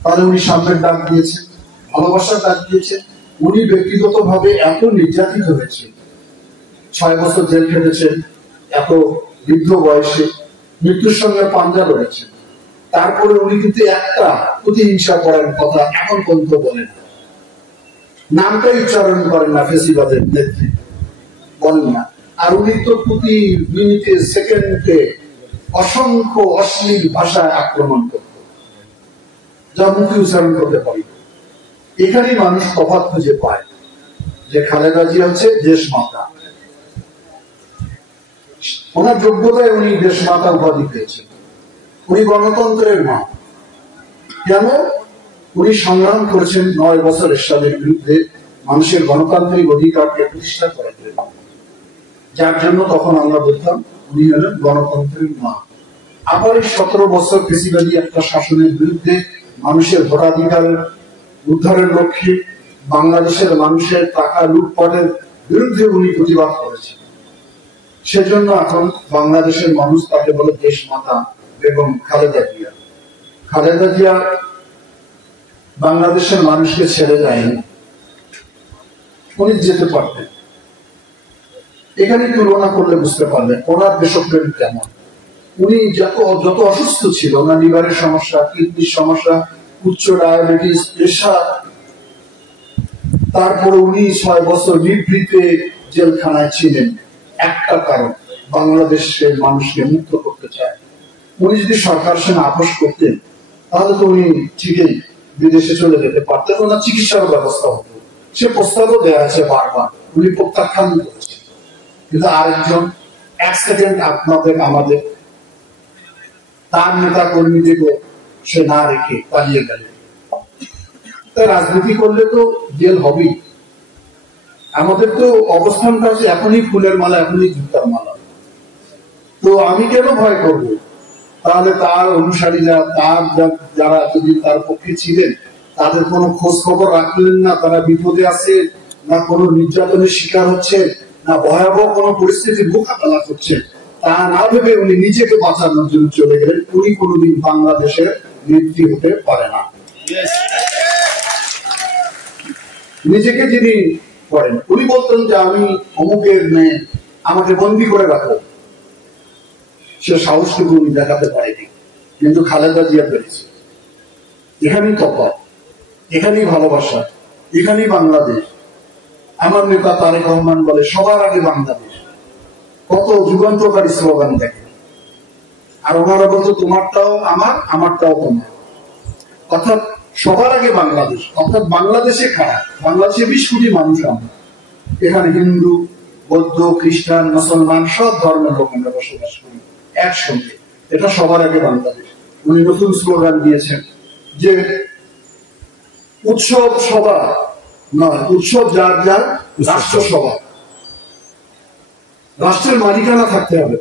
তাহলে উনি সামনের ডাক দিয়েছেন, ভালোবাসার ডাক দিয়েছেন। উনি ব্যক্তিগতভাবে এত নির্যাতিত হয়েছে, 6 বছর জেল খেটেছেন, এত বৃদ্ধ বয়সে মৃত্যুর সঙ্গে পাঞ্জা লড়েছেন। তারপরে উনি কিন্তু একটা প্রতিহিংসা করার কথা এখন পর্যন্ত বলেন না, নামটাই উচ্চারণ করেন না, ফেসিবাদের নেত্রী বলেন না। আর উনি তো প্রতি মিনিটে সেকেন্ডে অসংখ্য অশ্লীল ভাষায় আক্রমণ করত, যা মুখে উচ্চারণ করতে পারি। এখানেই মানুষ তফাৎ খুঁজে পায় যে খালেদা জিয়া হচ্ছে দেশ মাতা, ওনার যোগ্যতায় উনি দেশ মাতা উপাধি পেয়েছেন। উনি গণতন্ত্রের মা। কেন? উনি সংগ্রাম করেছেন 9 বছর এরশাদের বিরুদ্ধে, মানুষের গণতান্ত্রিক অধিকারকে প্রতিষ্ঠা করার জন্য, যার জন্য তখন আমরা বলতাম উনি হলেন গণতন্ত্রের মা। আবার এই 17 বছর ফেসিবাদী একটা শাসনের বিরুদ্ধে মানুষের ভোটাধিকারের উদ্ধারের লক্ষ্যে বাংলাদেশের মানুষের টাকা লুটপাটের বিরুদ্ধে উনি প্রতিবাদ করেছেন। সেজন্য এখন বাংলাদেশের মানুষ তাকে বলে দেশ মাতা বেগম খালেদা জিয়া। খালেদা জিয়া বাংলাদেশের মানুষকে ছেড়ে যায়নি, উনি যেতে পারতেন। এখানে তুলনা করলে বুঝতে পারবেন ওনার দেশপ্রেম কেমন। উনি যত অসুস্থ ছিল, ওনার লিভারের সমস্যা, কিডনির সমস্যা, উচ্চ ডায়াবেটিস, প্রেশার, তারপরে উনি 6 বছর নিভৃতে জেলখানায় ছিলেন একটা কারণ, বাংলাদেশের মানুষকে মুক্ত করতে চায়। উনি যদি সরকার সঙ্গে আপোষ করতেন তাহলে তো উনি ঠিকই বিদেশে চলে যেতে পারতেন, ওনার চিকিৎসার ব্যবস্থা হতো। সে প্রস্তাবও দেওয়া আছে বারবার, উনি প্রত্যাখ্যান করেছেন। কিন্তু আরেকজন 1 সেকেন্ড আপনাদের আমাদের তার নেতা কর্মীদেরও সে না রেখে পালিয়ে গেল। তাই রাজনীতি করলে তো জেল হবেই। আমাদের তো অবস্থানটা হচ্ছে এখনই ফুলের মালা, এখনই জুতার মালা। তো আমি কেন ভয় করব? তাহলে তার অনুসারীরা, তার যারা এতদিন তার পক্ষে ছিলেন, তাদের কোনো খোঁজ খবর রাখলেন না, তারা বিপদে আছে না, কোনো নির্যাতনের শিকার হচ্ছে না, ভয়াবহ কোনো পরিস্থিতির মোকাবেলা করছে, তা না ভেবে উনি নিজেকে বাঁচানোর জন্য চলে গেলেন। উনি কোনোদিন বাংলাদেশের নেত্রী হতে পারে না। নিজেকে যিনি করেন, উনি বলতেন যে আমি অমুকের মেয়ে, আমাকে বন্দি করে রাখো, সে সাহসটুকু উনি দেখাতে পারেনি, কিন্তু খালেদা জিয়া পেরেছে। এখানেই তফাৎ, এখানেই ভালোবাসা, এখানেই বাংলাদেশ। আমার নেতা তারেক রহমান বলে সবার আগে বাংলাদেশ, কত যুগান্তকারী স্লোগান দেখে। আর ওনারা বলতো তোমারটাও আমার, আমারটাও তোমার, অর্থাৎ সবার আগে বাংলাদেশ। অর্থাৎ বাংলাদেশে কারা? বাংলাদেশে 20 কোটি মানুষ আমরা, এখানে হিন্দু, বৌদ্ধ, খ্রিস্টান, মুসলমান সব ধর্মের লোক আমরা বসবাস করি একসঙ্গে। এটা সবার আগে বাংলাদেশ। উনি নতুন স্লোগান দিয়েছেন যে উৎসব সভা নয়, উৎসব যার যার, রাষ্ট্র সভা। রাষ্ট্রের মালিকানা থাকতে হবে,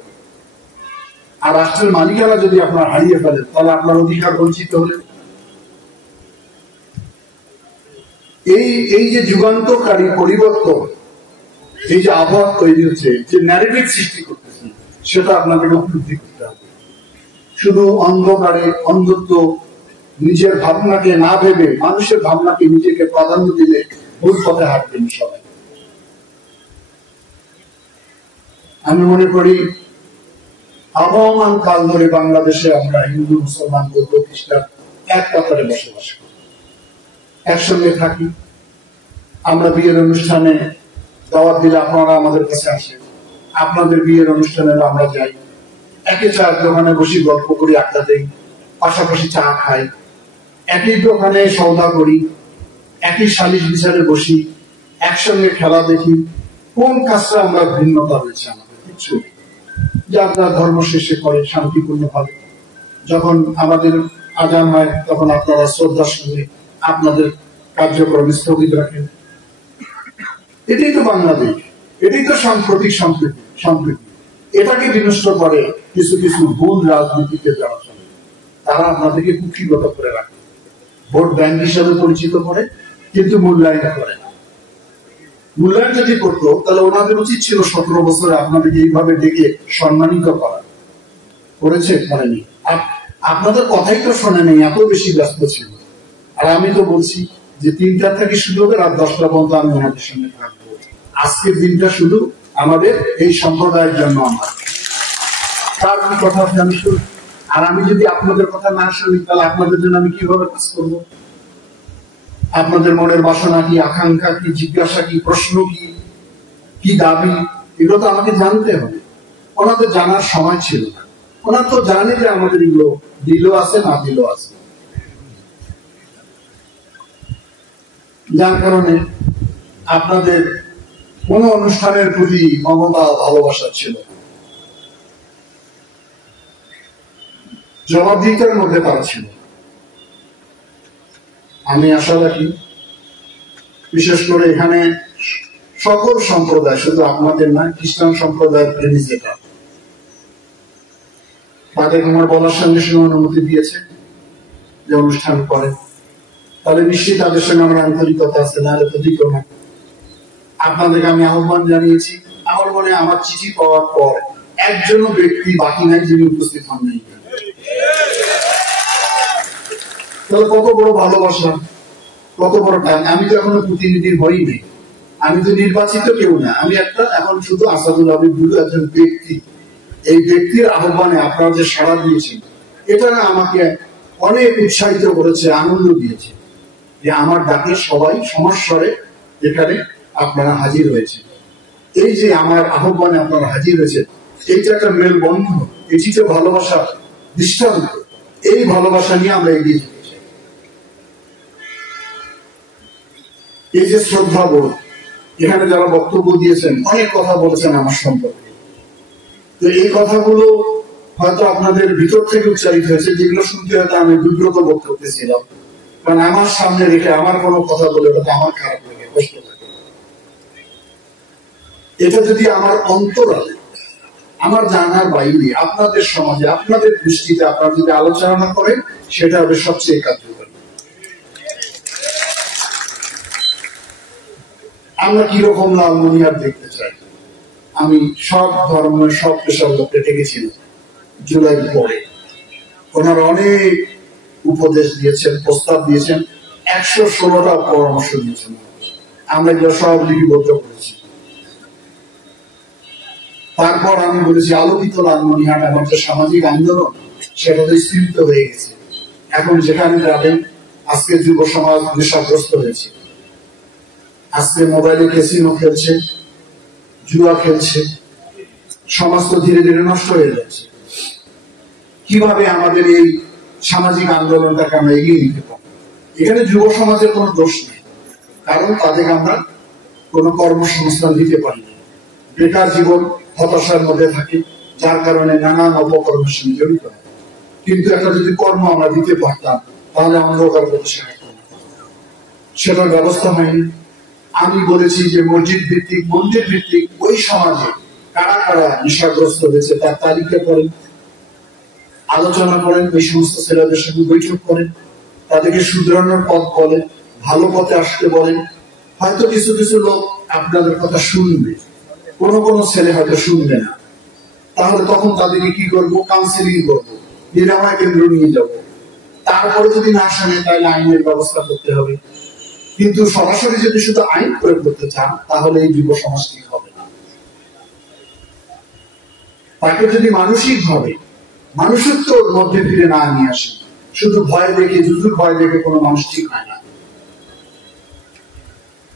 আর রাষ্ট্রের মালিকানা যদি আপনার হারিয়ে ফেলেন তাহলে আপনার অধিকার বঞ্চিত হলে। এই যে যুগান্তকারী পরিবর্তন, এই যে আবহাওয়া তৈরি হচ্ছে, যে ন্যারেটিভ সৃষ্টি করতেছে, সেটা আপনাকে উপলব্ধি করতে হবে। শুধু অন্ধকারে, অন্ধত্ব, নিজের ভাবনাকে না ভেবে মানুষের ভাবনাকে নিজেকে প্রাধান্য দিলে ভুল পথে হাঁটবেন সবাই। আমি মনে করি আবহমান কাল ধরে বাংলাদেশে আমরা হিন্দু, মুসলমান, বৌদ্ধ, খ্রিস্টান এক কাতারে বসবাস করি, একসঙ্গে থাকি। আমরা বিয়ের অনুষ্ঠানে দাওয়াত দিলে আপনারা আমাদের কাছে আসেন, আপনাদের বিয়ের অনুষ্ঠানে আমরা যাই, একই চায়ের দোকানে বসি, গল্প করি, আড্ডা দেই, পাশাপাশি চা খাই, একই দোকানে সওদা করি, একই সালিশ বিচারে বসি, একসঙ্গে খেলা দেখি। কোন কাজটা আমরা ভিন্নতা রয়েছে আমাদের? কিছু নেই। যার যার ধর্ম শেষে করে শান্তিপূর্ণ ভাবে। যখন আমাদের আজান হয় তখন আপনারা শ্রদ্ধার সঙ্গে আপনাদের কার্যক্রম স্থগিত রাখেন। এটাই তো বাংলাদেশ, এটাই তো সাম্প্রতিক সম্প্রীতি। এটাকে বিনষ্ট করে কিছু কিছু ভুল রাজনীতিতে যারা চলে, তারা আপনাদেরকে কুক্ষিগত করে রাখে, ভোট ব্যাংক হিসাবে পরিচিত করে, কিন্তু মূল্যায়ন করে না। মূল্যায়ন যদি করতো তাহলে ওনাদের উচিত ছিল 17 বছরে আপনাদেরকে এইভাবে ডেকে সম্মানিত করা। করেছে? করেনি। আপনাদের কথাই তো শোনে নেই, এত বেশি ব্যস্ত ছিল। আর আমি তো বলছি যে 3টা থেকে শুরু হবে, রাত 10টা পর্যন্ত আমি ওনাদের সঙ্গে থাকবো। আজকের দিনটা শুধু আমাদের এই সম্প্রদায়ের জন্য। আমার তার কি কথা আমি শুনি, আর আমি যদি আপনাদের কথা না শুনি তাহলে আপনাদের জন্য আমি কিভাবে কাজ করবো? আপনাদের মনের বাসনা কি, আকাঙ্ক্ষা কি, জিজ্ঞাসা কি, প্রশ্ন কি, কি দাবি, এগুলো তো আমাকে জানতে হবে। ওনাদের জানার সময় ছিল না। ওনার তো জানে যে আমাদের এগুলো দিলও আছে, না দিলও আছে। যার কারণে আপনাদের কোন অনুষ্ঠানের প্রতি মমতা ভালোবাসা ছিল, জবাবদিহিতার মধ্যে তারা ছিল। আমি আশা রাখি বিশেষ করে এখানে সকল সম্প্রদায়, শুধু আপনাদের না, খ্রিস্টান সম্প্রদায়ের প্রেমী যেটা, তাদের আমার বলার সঙ্গে সঙ্গে অনুমতি দিয়েছে যে অনুষ্ঠান করে, তাহলে নিশ্চয়ই তাদের সঙ্গে আমার আন্তরিকতা আছে, না হলে তো দিত না। আপনাদেরকে আমি আহ্বান জানিয়েছি। আমার মনে আমার চিঠি পাওয়ার পর একজনও ব্যক্তি বাকি নাই যিনি উপস্থিত হন নাই। তাহলে কত বড় ভালোবাসা, কত বড় টান। আমি তো এখনো প্রতিনিধি হইনি, আমি তো নির্বাচিত কেউ না। আমি একটা এখন শুধু আসাদুল হাবিব বুলু একজন ব্যক্তি। এই ব্যক্তির আহ্বানে আপনারা যে সাড়া দিয়েছেন, এটা আমাকে অনেক উৎসাহিত করেছে, আনন্দ দিয়েছে যে আমার ডাকে সবাই সমস্বরে এখানে আপনারা হাজির হয়েছে। এই যে আমার আহ্বানে আপনারা হাজির হয়েছে, এইটা একটা মেলবন্ধন, এটি তো ভালোবাসা দৃষ্টান্ত। এই ভালোবাসা নিয়ে আমরা এগিয়ে যেতে চাই। এই যে শ্রদ্ধা বোধ, এখানে যারা বক্তব্য দিয়েছেন অনেক কথা বলেছেন আমার সম্পর্কে, তো এই কথাগুলো হয়তো আপনাদের ভিতর থেকে উচ্চারিত হয়েছে, যেগুলো শুনতে হয়তো আমি বিব্রত বোধ করতেছিলাম, কারণ আমার সামনে রেখে আমার কোনো কথা বলে ওটা আমার খারাপ লাগে, কষ্ট লাগে। এটা যদি আমার অন্তরালে, আমার জানার বাইরে, আপনাদের সমাজে, আপনাদের দৃষ্টিতে আপনারা যদি আলোচনা করেন, সেটা হবে সবচেয়ে কার্যকরী। আমরা কিরকম লালমনিরহাট দেখতে চাই? আমি সব ধর্মের সব পেশার লোককে ডেকেছিলাম জুলাই পরে। ওনারা অনেক উপদেশ দিয়েছেন, প্রস্তাব দিয়েছেন, 116টা পরামর্শ দিয়েছেন। আমরা এগুলো সব লিপিবদ্ধ করেছি। তারপর আমি বলেছি আলোকিত লালমনিরহাট আমাদের সামাজিক আন্দোলন, সেটা তো স্থিরিত হয়ে গেছে। এখন যেখানে যাবেন, আজকে যুব সমাজ নেশাগ্রস্ত হয়েছে, আজকে মোবাইলে ক্যাসিনো খেলছে, জুয়া খেলছে, সমাজ তো ধীরে ধীরে নষ্ট হয়ে যাচ্ছে। কিভাবে আমাদের এই সামাজিক আন্দোলনটাকে আমরা এগিয়ে নিতে পারি? এখানে যুব সমাজের কোনো দোষ নেই, কারণ তাদেরকে আমরা কোনো কর্মসংস্থান দিতে পারি না। বেকার জীবন, হতাশার মধ্যে থাকে, যার কারণে নানান অপকর্মের সঙ্গে জড়িত হয়। কিন্তু একটা যদি কর্ম আমরা দিতে পারতাম, তাহলে অন্ধকার করতে সাহায্য করতাম। সেটার ব্যবস্থা হয়নি। আমি বলেছি যে মসজিদ ভিত্তিক, মন্দির ভিত্তিক ওই সমাজে কারা কারা নেশাগ্রস্ত হয়েছে তার তালিকা করেন, আলোচনা করেন, ওই সমস্ত ছেলেদের সঙ্গে বৈঠক করেন, তাদেরকে শুধরানোর পথ বলেন, ভালো পথে আসতে বলেন। হয়তো কিছু কিছু লোক আপনাদের কথা শুনবে, কোন কোন ছেলে হয়তো শুনবে না। তাহলে তখন তাদেরকে কি করবো? কাউন্সিলিং করবো, নিরাময় কেন্দ্র নিয়ে যাব। তারপরে যদি না শুনে, তাহলে আইনের ব্যবস্থা করতে হবে। কিন্তু সরাসরি যদি শুধু আইন প্রয়োগ করতে চান, তাহলে এই যুব সমাজ ঠিক হবে না। তাকে যদি মানসিক ভাবে মানুষত্বর মধ্যে ফিরে না নিয়ে আসে, শুধু ভয় দেখে, জুজুর ভয় দেখে কোনো মানুষ ঠিক হয় না।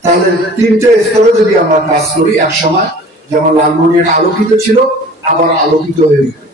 তাহলে 3টে স্তরে যদি আমরা কাজ করি এক সময়, যেমন লালমনিরহাট আলোকিত ছিল, আবার আলোকিত হয়ে উঠবে।